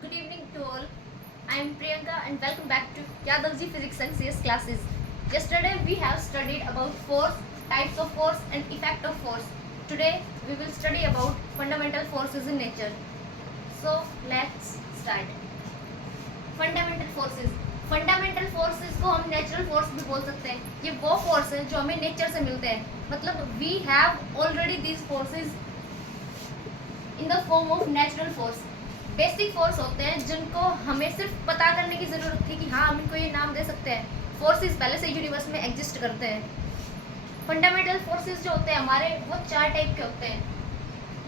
Good evening to all. I am Priyanka and welcome back to Yadavji Physics and CS classes. Yesterday we have studied about force, types of force and effect of force. Today we will study about fundamental forces in nature. So let's start. Fundamental forces. Fundamental forces को हम natural force भी बोल सकते हैं. ये वो force है जो हमें नेचर से मिलते हैं. मतलब we have already these forces in the form of natural force. Basic force होते हैं जिनको हमें सिर्फ पता करने की ज़रूरत थी कि हाँ हम इनको ये नाम दे सकते हैं. फोर्सेस पहले से यूनिवर्स में एग्जिस्ट करते हैं. फंडामेंटल फोर्सेस जो होते हैं हमारे वो चार टाइप के होते हैं.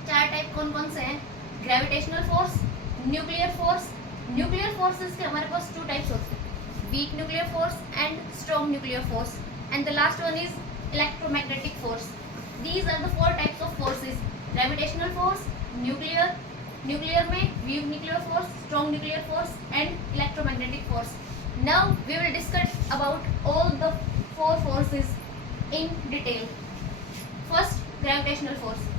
चार टाइप कौन कौन से हैं? Gravitational force, nuclear force. Nuclear forces के हमारे पास टू टाइप्स होते हैं, weak nuclear force and strong nuclear force, and the last one is electromagnetic force. These are the four types of forces: gravitational force, nuclear में weak nuclear force, strong nuclear force and electromagnetic force. Now we will discuss about all the four forces in detail. First, gravitational force.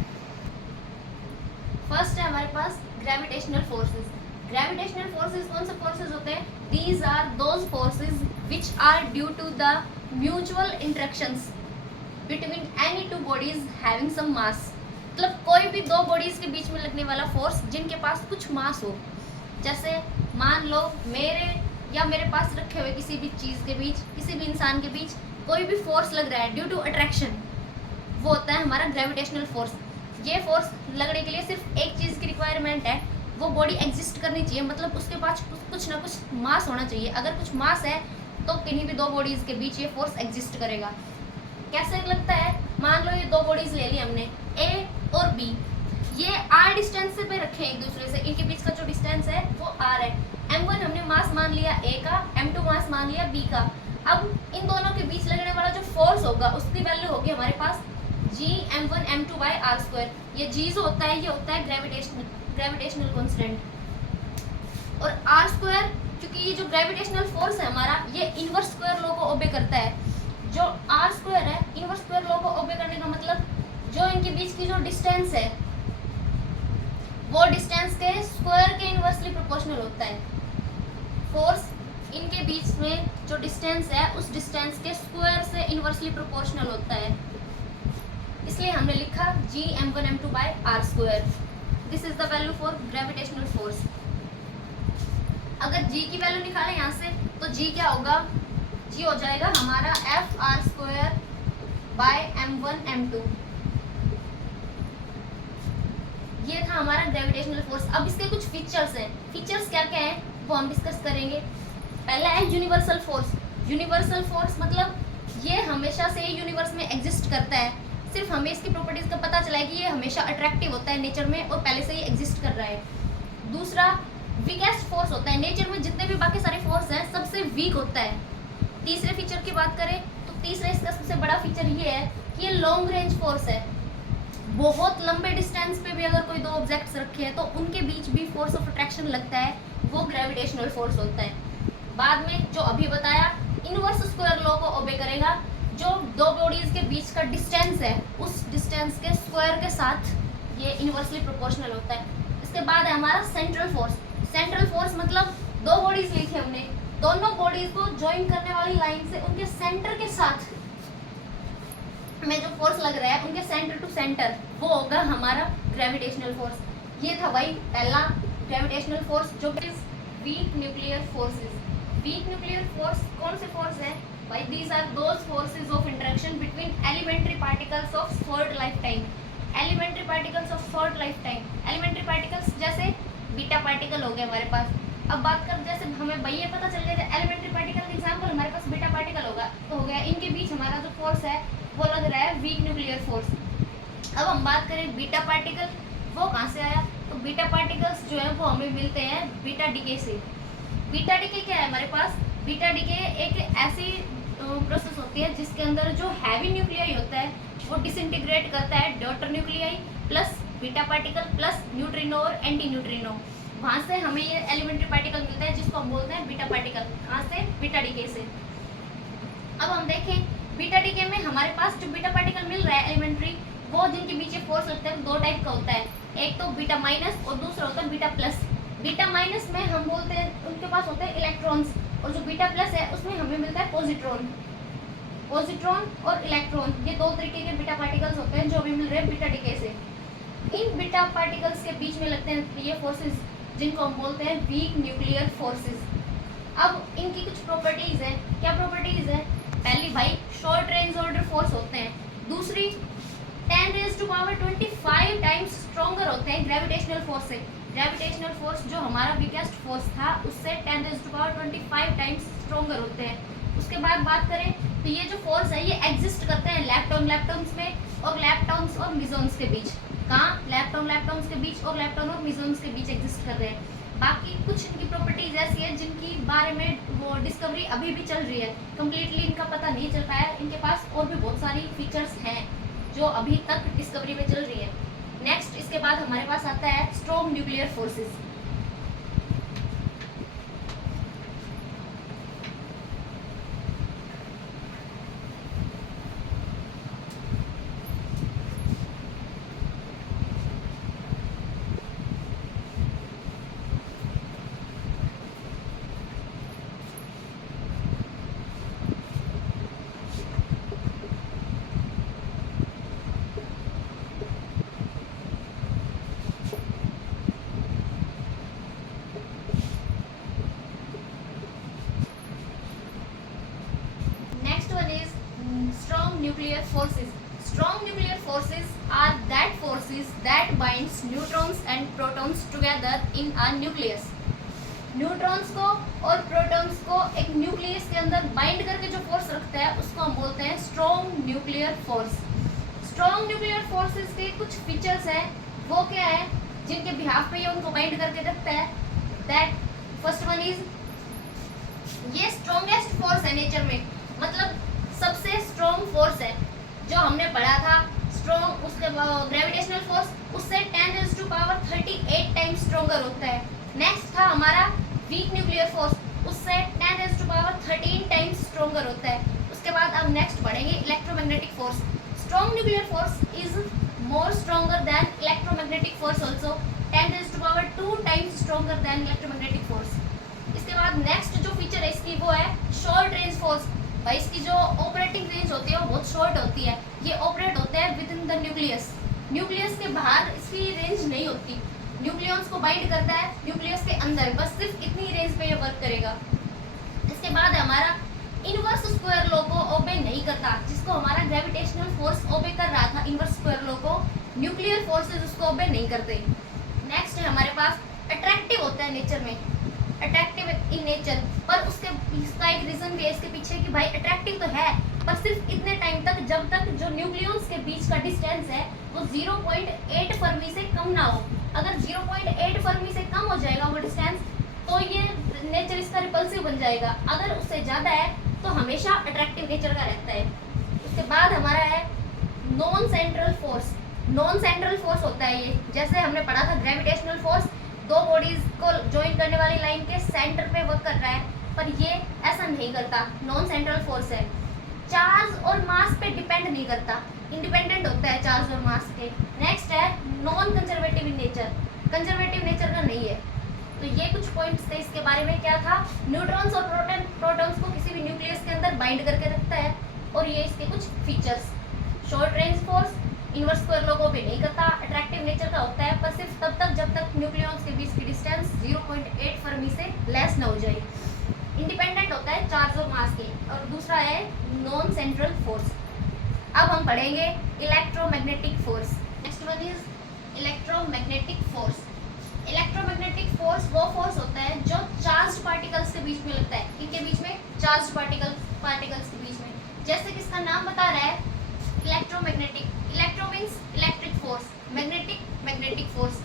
First है हमारे पास gravitational forces. Gravitational forces कौन से forces होते हैं? These are those forces which are due to the mutual interactions between any two bodies having some mass. मतलब कोई भी दो बॉडीज के बीच में लगने वाला फोर्स जिनके पास कुछ मास हो. जैसे मान लो मेरे या मेरे पास रखे हुए किसी भी चीज़ के बीच, किसी भी इंसान के बीच कोई भी फोर्स लग रहा है ड्यू टू अट्रैक्शन, वो होता है हमारा ग्रेविटेशनल फोर्स. ये फोर्स लगने के लिए सिर्फ एक चीज़ की रिक्वायरमेंट है, वो बॉडी एग्जिस्ट करनी चाहिए. मतलब उसके पास कुछ ना कुछ मास होना चाहिए. अगर कुछ मास है तो किन्हीं भी दो बॉडीज़ के बीच ये फोर्स एग्जिस्ट करेगा. कैसे लगता है? मान लो ये दो बॉडीज़ ले ली हमने, ए और बी. ये आर डिस्टेंस पे रखे हैं एक दूसरे से. इनके बीच का जो डिस्टेंस है वो आर है. m1 हमने मास मान लिया ए का, m2 मास मान लिया बी का. अब इन दोनों के बीच लगने वाला जो फोर्स होगा उसकी वैल्यू होगी हमारे पास G m1 m2 by R square. ये जी जो होता है ये होता है ग्रेविटेशनल कॉन्स्टेंट. और आर स्क्वायर, क्योंकि ये जो ग्रेविटेशनल फोर्स है हमारा ये इनवर्स स्क्वायर लॉ को ओबे करता है. जो आर स्क्वायर है इनवर्स स्क्वायर लॉ को ओबे करने का मतलब जो इनके बीच की जो डिस्टेंस है वो डिस्टेंस के स्क्वायर के इनवर्सली प्रोपोर्शनल होता है. फोर्स इनके बीच में जो डिस्टेंस है उस डिस्टेंस के स्क्वायर से इनवर्सली प्रोपोर्शनल होता है. इसलिए हमने लिखा G m1 m2 by R square. This is the value for gravitational force. अगर जी की वैल्यू निकालें यहाँ से तो जी क्या होगा? जी हो जाएगा हमारा F R square by m1 m2. ये था हमारा ग्रेविटेशनल फोर्स. अब इसके कुछ फीचर्स हैं. फीचर्स क्या क्या हैं वो हम डिस्कस करेंगे. पहला है यूनिवर्सल फोर्स. यूनिवर्सल फोर्स मतलब ये हमेशा से यूनिवर्स में एग्जिस्ट करता है. सिर्फ हमें इसकी प्रॉपर्टीज़ का पता चला है कि ये हमेशा अट्रैक्टिव होता है नेचर में और पहले से ही एग्जिस्ट कर रहा है. दूसरा, वीकेस्ट फोर्स होता है. नेचर में जितने भी बाकी सारे फोर्स हैं सबसे वीक होता है. तीसरे फीचर की बात करें तो तीसरा इसका सबसे बड़ा फीचर ये है कि ये लॉन्ग रेंज फोर्स है. बहुत लंबे डिस्टेंस पे भी अगर कोई दो ऑब्जेक्ट्स रखे हैं तो उनके बीच भी फोर्स ऑफ अट्रैक्शन लगता है, वो ग्रेविटेशनल फोर्स होता है. बाद में जो अभी बताया इनवर्स स्क्वायर लॉ को ओबे करेगा. जो दो बॉडीज के बीच का डिस्टेंस है उस डिस्टेंस के स्क्वायर के साथ ये इनवर्सली प्रोपोर्शनल होता है. इसके बाद है हमारा सेंट्रल फोर्स. सेंट्रल फोर्स मतलब दो बॉडीज ली थी हमने, दोनों बॉडीज को ज्वाइन करने वाली लाइन से उनके सेंटर के साथ में जो फोर्स लग रहा है उनके सेंटर टू सेंटर वो होगा हमारा ग्रेविटेशनल फोर्स. ये था भाई पहला ग्रेविटेशनल फोर्स जो weak nuclear forces. Weak nuclear force कौन से फोर्स है भाई? These are those forces of interaction between elementary particles of short life time. Elementary particles of short life time. Elementary particles जैसे बीटा पार्टिकल हो गए हमारे पास. अब बात कर, जैसे हमें भाई ये पता चल गया था एलिमेंट्री पार्टिकल का एग्जांपल हमारे पास बीटा पार्टिकल होगा तो हो गया. इनके बीच हमारा जो फोर्स है वो लग रहा है वीक न्यूक्लियर फोर्स. अब हम बात करें बीटा पार्टिकल, वो कहाँ से आया? तो बीटा पार्टिकल्स जो है वो हमें मिलते हैं बीटा डीके से. बीटा डीके क्या है हमारे पास? बीटा डीके एक ऐसी प्रोसेस होती है जिसके अंदर जो हैवी न्यूक्लियाई होता है वो डिसइंटीग्रेट करता है daughter nuclei plus beta particle plus neutrino और एंटी न्यूट्रिनो. वहाँ से हमें ये एलिमेंट्री पार्टिकल मिलता है जिसको हम बोलते हैं बीटा पार्टिकल. कहाँ से? बीटा डीके से. अब हम देखें बीटा डीके में हमारे पास जो बीटा पार्टिकल मिल रहा है एलिमेंट्री, वो जिनके बीच फोर्स लगता है दो टाइप का होता है. एक तो बीटा माइनस और दूसरा होता है बीटा प्लस. बीटा माइनस में हम बोलते हैं उनके पास होते हैं इलेक्ट्रॉन्स, और जो बीटा प्लस है उसमें हमें मिलता है पॉजिट्रॉन। पॉजिट्रॉन और इलेक्ट्रॉन ये दो तरीके के बीटा पार्टिकल्स होते हैं जो हमें मिल रहे हैं बीटा डिके से। इन बीटा पार्टिकल्स के बीच में लगते हैं ये फोर्सेस जिनको हम बोलते हैं वीक न्यूक्लियर फोर्सेस। अब इनकी कुछ प्रॉपर्टीज है। क्या प्रॉपर्टीज है? पहली भाई शॉर्ट रेंज ऑर्डर फोर्स होते हैं। दूसरी 10⁻25 टाइम्स स्ट्रॉन्गर होते हैं ग्रेविटेशनल फोर्स से। ग्रेविटेशनल फोर्स जो हमारा बिगेस्ट फोर्स था उससे 10⁻25 टाइम्स स्ट्रॉन्गर होते हैं। उसके बाद बात करें तो ये जो फोर्स है ये एग्जिस्ट करते हैं लैप्टॉन्स में और लैप्टॉन्स और मिजोन्स के बीच। कहाँ? लैप्टॉन्स के बीच और लैप्टॉन और मिजोन्स के बीच एग्जिस्ट कर रहे हैं। बाकी कुछ इनकी प्रॉपर्टीज ऐसी है जिनकी बारे में वो डिस्कवरी अभी भी चल रही है, कम्प्लीटली इनका पता नहीं चल पाया। इनके पास और भी बहुत सारी फीचर्स हैं जो अभी तक डिस्कवरी में चल रही है। नेक्स्ट इसके बाद हमारे पास आता है strong nuclear forces. Nuclear forces. Strong nuclear forces are that forces that binds neutrons and protons together in a nucleus. Neutrons को और प्रोटॉन्स को एक न्यूक्लियस के अंदर बाइंड करके जो फोर्स रखता है उसको हम बोलते हैं strong nuclear force. Strong nuclear forces के कुछ फीचर्स हैं, वो क्या है जिनके बिहाफ पे ये उनको बाइंड करके रखता है। दैट फर्स्ट वन इज ये स्ट्रॉन्गेस्ट फोर्स है नेचर में, मतलब सबसे स्ट्रॉन्ग फोर्स है जो हमने पढ़ा था। स्ट्रॉन्ग उसके ग्रेविटेशनल फोर्स उससे 10⁻38 टाइम्स स्ट्रॉन्गर होता है। नेक्स्ट था हमारा वीक न्यूक्लियर फोर्स, उससे 10⁻13 टाइम्स स्ट्रॉन्गर होता है। उसके बाद अब नेक्स्ट बढ़ेंगे electromagnetic force. Strong nuclear force is more stronger than electromagnetic force also, 10⁻2 times stronger than electromagnetic force. इसके बाद नेक्स्ट जो फीचर है इसकी वो है शॉर्ट रेंज फोर्स। भाई इसकी जो ऑपरेटिंग रेंज होती है वो बहुत शॉर्ट होती है। ये ऑपरेट होते हैं with in the nucleus. Nucleus के बाहर इसकी रेंज नहीं होती। न्यूक्लियस को बाइंड करता है न्यूक्लियस के अंदर, बस सिर्फ इतनी रेंज पे ये वर्क करेगा। इसके बाद हमारा इनवर्स स्क्वायर लॉ को ओबे नहीं करता, जिसको हमारा ग्रेविटेशनल फोर्स ओबे कर रहा था इनवर्स स्क्वायर लॉ को, न्यूक्लियर फोर्सेस उसको ओबे नहीं करते। नेक्स्ट है हमारे पास अट्रैक्टिव होता है नेचर में, अट्रैक्टिव इन नेचर, पर इसका एक रीजन भी है इसके पीछे कि भाई अट्रैक्टिव तो है पर सिर्फ इतने टाइम तक जब तक जो न्यूक्लियस के बीच का डिस्टेंस है वो 0.8 फर्मी से कम ना हो। अगर 0.8 फर्मी से कम हो जाएगा वो डिस्टेंस तो ये नेचर इसका रिपल्सिव बन जाएगा। अगर उससे ज़्यादा है तो हमेशा अट्रैक्टिव नेचर का रहता है। उसके बाद हमारा है non central force. Non central force होता है ये, जैसे हमने पढ़ा था ग्रेविटेशनल फोर्स दो बॉडीज को ज्वाइन करने वाली लाइन के सेंटर पे वर्क कर रहा है, पर ये ऐसा नहीं करता। नॉन सेंट्रल फोर्स है, चार्ज और मास पे डिपेंड नहीं करता, इंडिपेंडेंट होता है चार्ज और मास के। नेक्स्ट है non conservative in nature, conservative nature का नहीं है। तो ये कुछ पॉइंट्स थे इसके बारे में। क्या था? न्यूट्रॉन्स और प्रोटॉन्स को किसी भी न्यूक्लियस के अंदर बाइंड करके रखता है, और ये इसके कुछ features. Short range force inverse square law को भी नहीं करता, अट्रैक्टिव नेचर का होता है पर सिर्फ तब तक जब तक न्यूक्लियॉन्स के बीच की डिस्टेंस 0.8 फर्मी से लेस ना हो जाए। इंडिपेंडेंट होता है चार्ज और मास के। और दूसरा है नॉन सेंट्रल फोर्स। अब हम पढ़ेंगे electromagnetic force. Next one is electromagnetic force. Electromagnetic force वो फोर्स होता है जो चार्ज पार्टिकल्स के बीच में लगता है। किनके बीच में? चार्ज पार्टिकल्स के बीच में। जैसे कि इसका नाम बता रहा है electromagnetic, electro means electric force, magnetic force.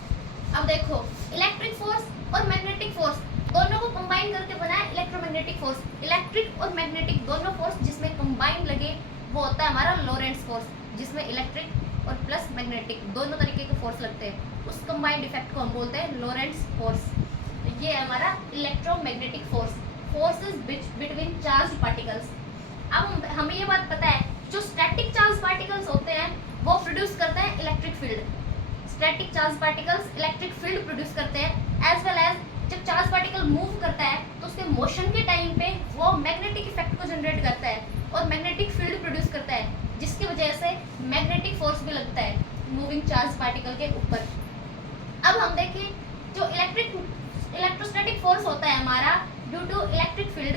अब देखो इलेक्ट्रिक फोर्स और मैग्नेटिक फोर्स दोनों को कंबाइन करके बना है इलेक्ट्रोमैग्नेटिक फोर्स। इलेक्ट्रिक और मैग्नेटिक दोनों फोर्स जिसमें कंबाइन लगे वो होता है हमारा लोरेंट्ज फोर्स, जिसमें इलेक्ट्रिक और प्लस मैग्नेटिक दोनों तरीके के फोर्स लगते हैं। उस कंबाइंड इफेक्ट को हम बोलते हैं लोरेंट्ज फोर्स। तो ये है हमारा electromagnetic force, forces between charge particles. अब हमें ये बात पता है जो स्टैटिक चार्ज पार्टिकल्स होते हैं वो प्रोड्यूस करते हैं electric field. Static charge particles electric field produce करते हैं, एज वेल एज जब चार्ज पार्टिकल मूव करता है तो उसके मोशन के टाइम पे वो मैग्नेटिक इफेक्ट को जनरेट करता है और मैग्नेटिक फील्ड प्रोड्यूस करता है, जिसकी वजह से मैग्नेटिक फोर्स भी लगता है मूविंग चार्ज पार्टिकल के ऊपर। अब हम देखें जो इलेक्ट्रोस्टैटिक फोर्स होता है हमारा ड्यू टू इलेक्ट्रिक फील्ड,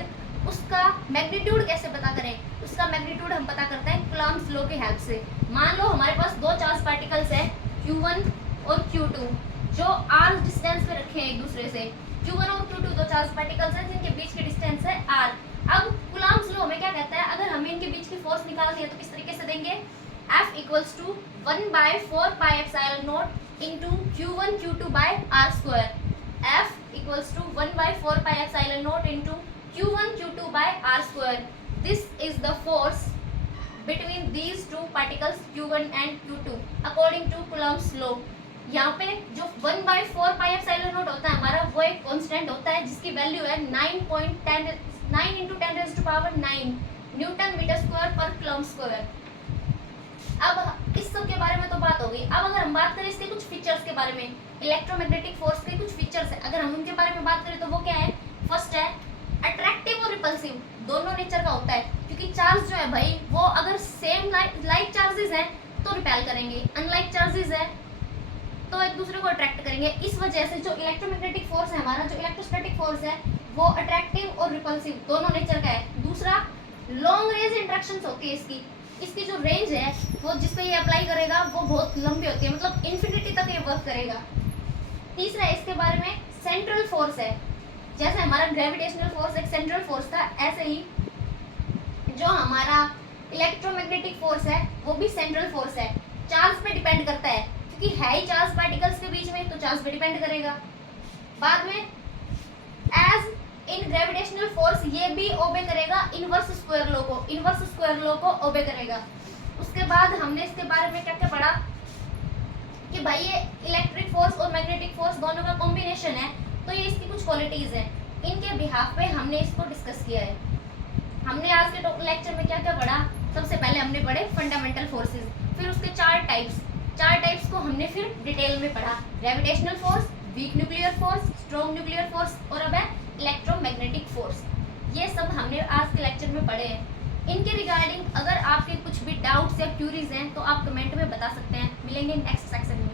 उसका मैग्नीट्यूड कैसे पता करें? उसका मैग्नीट्यूड हम पता करते हैं कूलम्ब्स लॉ की हेल्प से। मान लो हमारे पास दो चार्ज पार्टिकल्स हैं Q1 और Q2 जो r डिस्टेंस पे रखे हैं एक दूसरे से। Q1 और Q2 दो चार्ज पार्टिकल्स हैं जिनके बीच की डिस्टेंस है r। अब कूलम्ब्स लॉ में क्या कहता है, अगर हमें इनके बीच की फोर्स निकालनी है तो किस तरीके से देंगे? F equals to 1/4 pi epsilon naught into Q1 Q2 by r square। F equals to 1/4 pi epsilon naught into Q1 Q2 by r square। This is the force between these two particles Q1 and Q2 according to Coulomb's law। यहाँ पे जो 1/4 pi epsilon naught होता है हमारा वो एक constant होता है जिसकी वैल्यू है 9 into 10 raised to power 9 newton metre square पर कूलम्ब स्क्वायर। अब इस सब के बारे में तो बात हो गई। अब अगर हम बात करें इसके कुछ फीचर्स के बारे में, इलेक्ट्रोमैग्नेटिक फोर्स के कुछ फीचर्स है, अगर हम उनके बारे में बात करें तो वो क्या है? फर्स्ट है अट्रैक्टिव और रिपल्सिव, दोनों नेचर का होता है, क्योंकि चार्ज जो है भाई वो अगर सेम लाइक चार्जेस हैं तो रिपेल करेंगे, अनलाइक चार्जेस है तो एक दूसरे को अट्रैक्ट करेंगे। इस वजह से जो इलेक्ट्रोमैग्नेटिक फोर्स है हमारा, जो इलेक्ट्रोस्टैटिक फोर्स है वो अट्रैक्टिव और रिपल्सिव दोनों नेचर का है। दूसरा लॉन्ग रेंज इंटरेक्शंस होती है इसकी जो रेंज है वो जिस पे ये अप्लाई करेगा वो बहुत लंबी होती है, मतलब इन्फिनिटी तक ये वर्क करेगा। तीसरा इसके बारे में सेंट्रल फोर्स है, जैसे हमारा ग्रेविटेशनल फोर्स एक सेंट्रल फोर्स था, ऐसे ही जो हमारा इलेक्ट्रोमैग्नेटिक फोर्स है वो भी सेंट्रल फोर्स है। चार्ज पे डिपेंड करता है क्योंकि है ही चार्ज पार्टिकल्स के बीच में, तो चार्ज पे डिपेंड करेगा। बाद में एज इन ग्रेविटेशनल फोर्स ये भी ओबे करेगा इनवर्स स्क्वायर लॉ को ओबे करेगा। उसके बाद हमने इसके बारे में क्या क्या पढ़ा कि भाई ये इलेक्ट्रिक फोर्स और मैग्नेटिक फोर्स दोनों का कॉम्बिनेशन है, तो ये इसकी कुछ क्वालिटीज हैं, इनके बिहाफ पे हमने इसको डिस्कस किया है। हमने आज के लेक्चर में क्या क्या पढ़ा? सबसे पहले हमने पढ़े फंडामेंटल फोर्सेस, फिर उसके चार टाइप्स को हमने फिर डिटेल में पढ़ा, gravitational force, week nuclear force, strong nuclear force और अब है इलेक्ट्रोमैग्नेटिक फोर्स। ये सब हमने आज के लेक्चर में पढ़े हैं। इनके रिगार्डिंग अगर आपके कुछ भी डाउट्स या क्यूरीज हैं तो आप कमेंट में बता सकते हैं। मिलेंगे नेक्स्ट सेक्शन में।